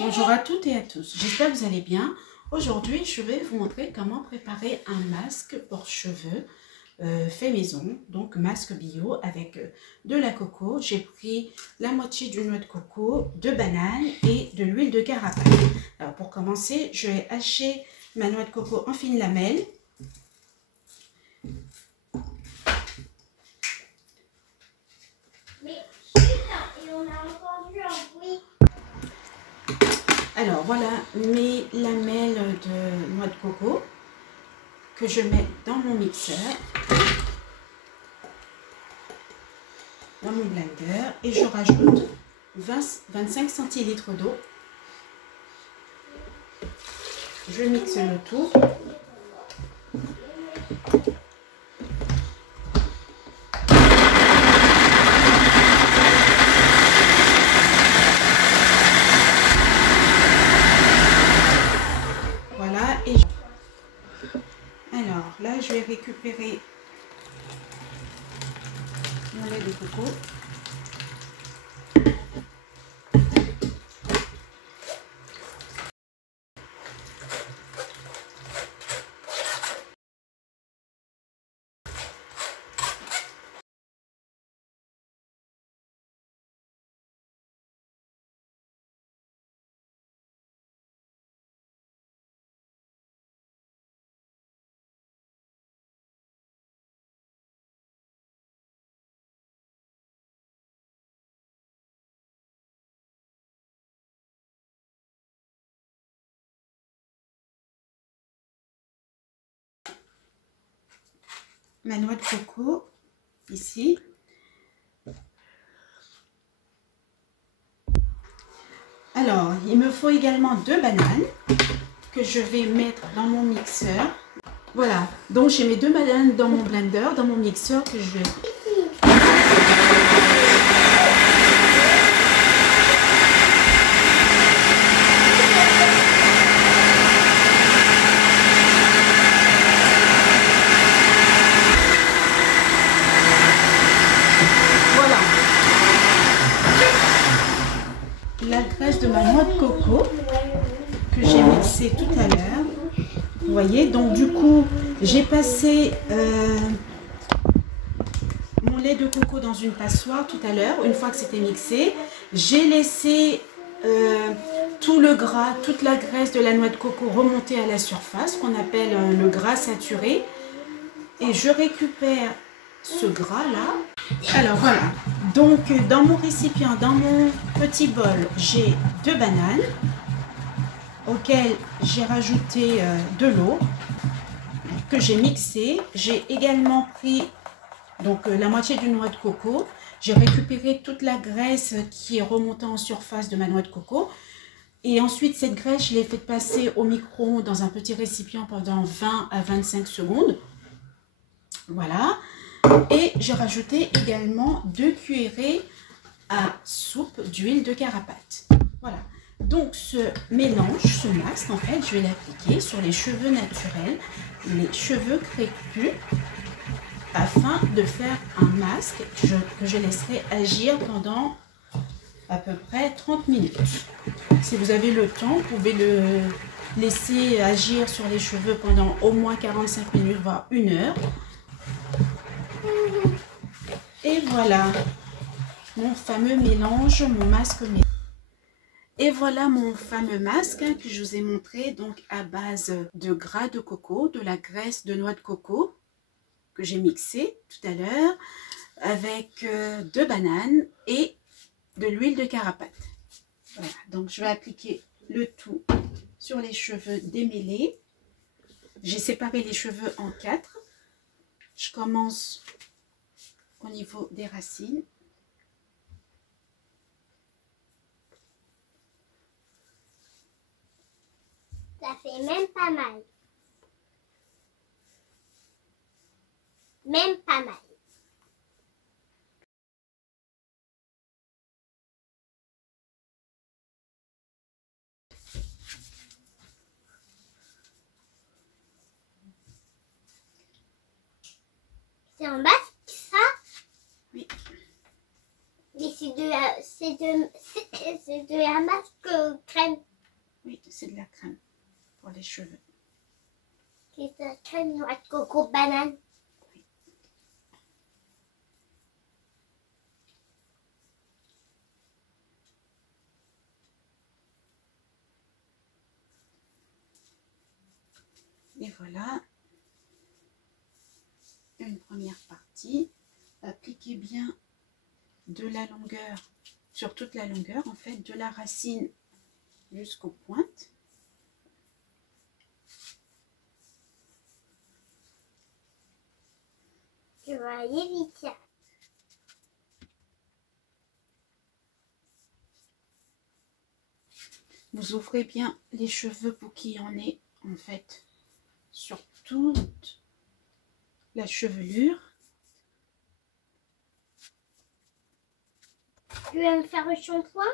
Bonjour à toutes et à tous, j'espère que vous allez bien. Aujourd'hui, je vais vous montrer comment préparer un masque pour cheveux fait maison, donc masque bio avec de la coco. J'ai pris la moitié d'une noix de coco, de bananes et de l'huile de carapace. Alors pour commencer, je vais hacher ma noix de coco en fines lamelles. Alors voilà mes lamelles de noix de coco que je mets dans mon mixeur, dans mon blender, et je rajoute 25 centilitres d'eau. Je mixe le tout. Voilà, et alors là, je vais récupérer mon lait de coco. Ma noix de coco ici. Alors, il me faut également 2 bananes que je vais mettre dans mon mixeur. Voilà, donc j'ai mes 2 bananes dans mon blender, dans mon mixeur que je vais... La graisse de ma noix de coco que j'ai mixée tout à l'heure. Vous voyez, donc du coup, j'ai passé mon lait de coco dans une passoire tout à l'heure. Une fois que c'était mixé, j'ai laissé tout le gras, toute la graisse de la noix de coco remonter à la surface, qu'on appelle le gras saturé. Et je récupère ce gras là. Alors voilà, donc dans mon récipient, dans mon petit bol, j'ai 2 bananes auxquelles j'ai rajouté de l'eau que j'ai mixée. J'ai également pris donc la moitié d'une noix de coco. J'ai récupéré toute la graisse qui est remontée en surface de ma noix de coco. Et ensuite, cette graisse, je l'ai fait passer au micro-ondes dans un petit récipient pendant 20 à 25 secondes. Voilà. Et j'ai rajouté également 2 cuillerées à soupe d'huile de carapace. Voilà. Donc ce mélange, ce masque, en fait, je vais l'appliquer sur les cheveux naturels, les cheveux crépus, afin de faire un masque que je laisserai agir pendant à peu près 30 minutes. Si vous avez le temps, vous pouvez le laisser agir sur les cheveux pendant au moins 45 minutes, voire 1 heure. Et voilà mon fameux mélange, mon masque mélange. Et voilà mon fameux masque que je vous ai montré, donc à base de gras de coco, de la graisse de noix de coco que j'ai mixé tout à l'heure, avec 2 bananes et de l'huile de carapace. Voilà, donc je vais appliquer le tout sur les cheveux démêlés. J'ai séparé les cheveux en 4. Je commence au niveau des racines. Ça fait même pas mal. Même pas mal. C'est un masque, ça? Oui. Mais c'est de un masque crème. c'est de la crème pour les cheveux. C'est de la crème noix de coco banane. Et voilà une première partie. Appliquez bien de la longueur, sur toute la longueur, en fait, de la racine jusqu'aux pointes. Je vais aller vite. Vous ouvrez bien les cheveux pour qu'il y en ait, en fait, sur toute la chevelure. Tu vas me faire le shampoing?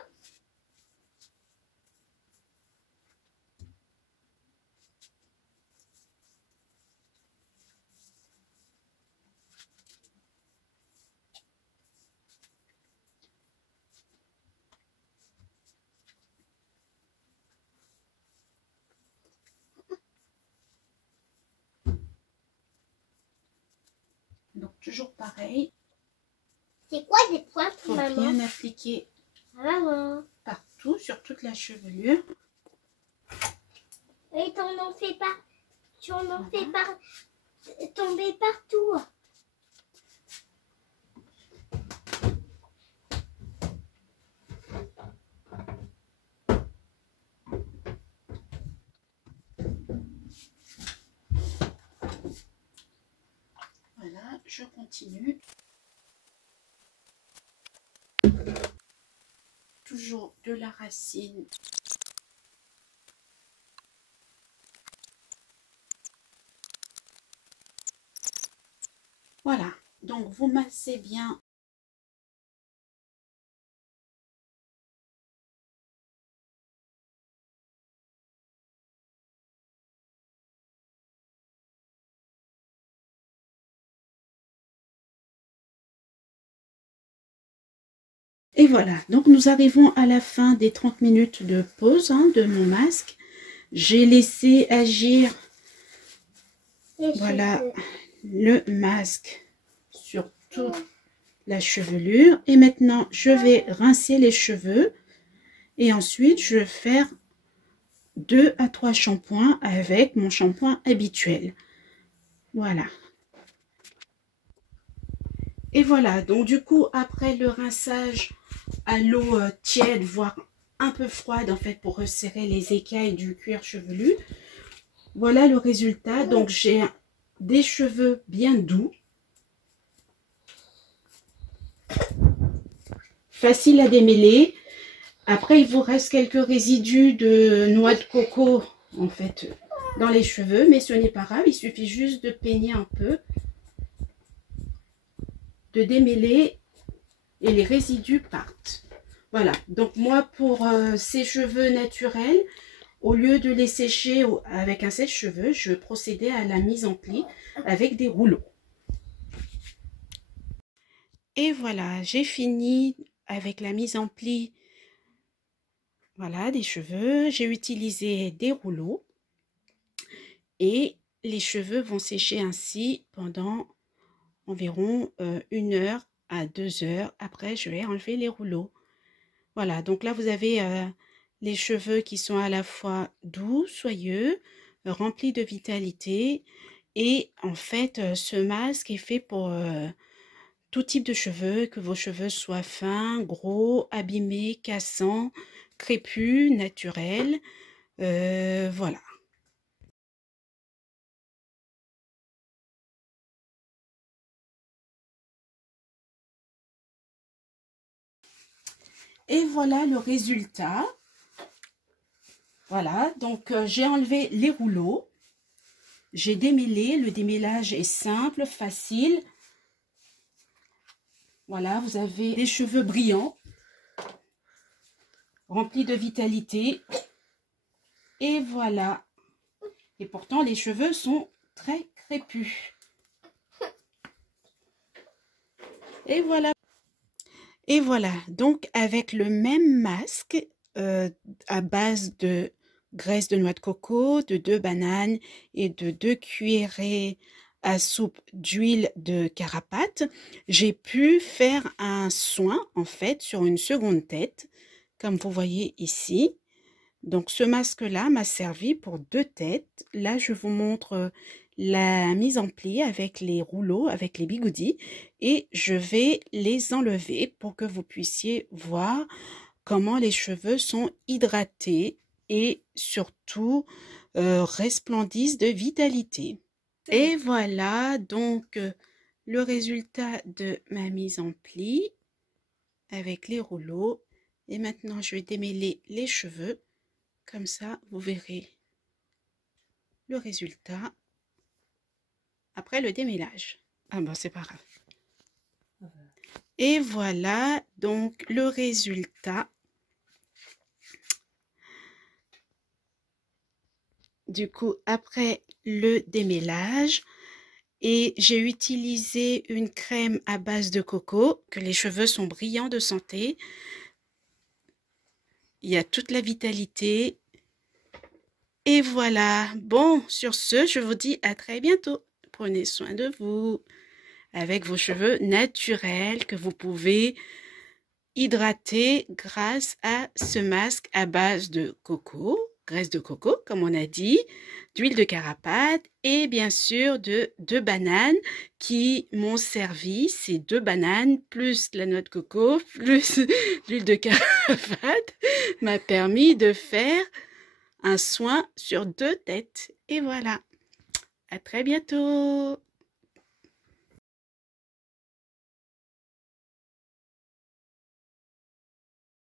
Donc toujours pareil, C'est quoi des pointes, il faut maman? bien appliquer Maman. partout, sur toute la chevelure. Et t'en en fais pas. Tu en fais pas tomber partout. Voilà, je continue. Toujours de la racine. Voilà, donc vous massez bien. Et voilà, donc nous arrivons à la fin des 30 minutes de pause de mon masque. J'ai laissé agir, voilà, le masque sur toute la chevelure. Et maintenant, je vais rincer les cheveux. Et ensuite, je vais faire 2 à 3 shampoings avec mon shampoing habituel. Voilà. Et voilà, donc du coup, après le rinçage à l'eau tiède, voire un peu froide en fait, pour resserrer les écailles du cuir chevelu, voilà le résultat. Donc j'ai des cheveux bien doux, facile à démêler. Après, il vous reste quelques résidus de noix de coco en fait dans les cheveux, mais ce n'est pas grave, il suffit juste de peigner un peu, de démêler et les résidus partent. Voilà, donc moi pour ces cheveux naturels, au lieu de les sécher avec un sèche-cheveux, je procédais à la mise en pli avec des rouleaux. Et voilà, j'ai fini avec la mise en pli, voilà, des cheveux. J'ai utilisé des rouleaux et les cheveux vont sécher ainsi pendant environ 1 heure à 2 heures. Après, je vais enlever les rouleaux. Voilà, donc là, vous avez les cheveux qui sont à la fois doux, soyeux, remplis de vitalité. Et en fait, ce masque est fait pour tout type de cheveux, que vos cheveux soient fins, gros, abîmés, cassants, crépus, naturels. Voilà. Et voilà le résultat. Voilà, donc j'ai enlevé les rouleaux. J'ai démêlé. Le démêlage est simple, facile. Voilà, vous avez des cheveux brillants, remplis de vitalité. Et voilà. Et pourtant, les cheveux sont très crépus. Et voilà. Et voilà. Donc, avec le même masque à base de graisse de noix de coco, de 2 bananes et de 2 cuillerées à soupe d'huile de carapate, j'ai pu faire un soin en fait sur une seconde tête, comme vous voyez ici. Donc ce masque-là m'a servi pour 2 têtes. Là, je vous montre la mise en pli avec les rouleaux, avec les bigoudis, et je vais les enlever pour que vous puissiez voir comment les cheveux sont hydratés et surtout resplendissent de vitalité. Et voilà donc le résultat de ma mise en pli avec les rouleaux. Et maintenant, je vais démêler les cheveux. Comme ça, vous verrez le résultat après le démêlage. Ah bon, c'est pas grave. Et voilà donc le résultat du coup après le démêlage. Et j'ai utilisé une crème à base de coco, que les cheveux sont brillants de santé. Il y a toute la vitalité. Et voilà. Bon, sur ce, je vous dis à très bientôt. Prenez soin de vous avec vos cheveux naturels que vous pouvez hydrater grâce à ce masque à base de coco, graisse de coco, comme on a dit, d'huile de carapate et bien sûr de 2 bananes qui m'ont servi. Ces 2 bananes plus la noix de coco plus l'huile de carapate m'a permis de faire un soin sur 2 têtes. Et voilà. À très bientôt.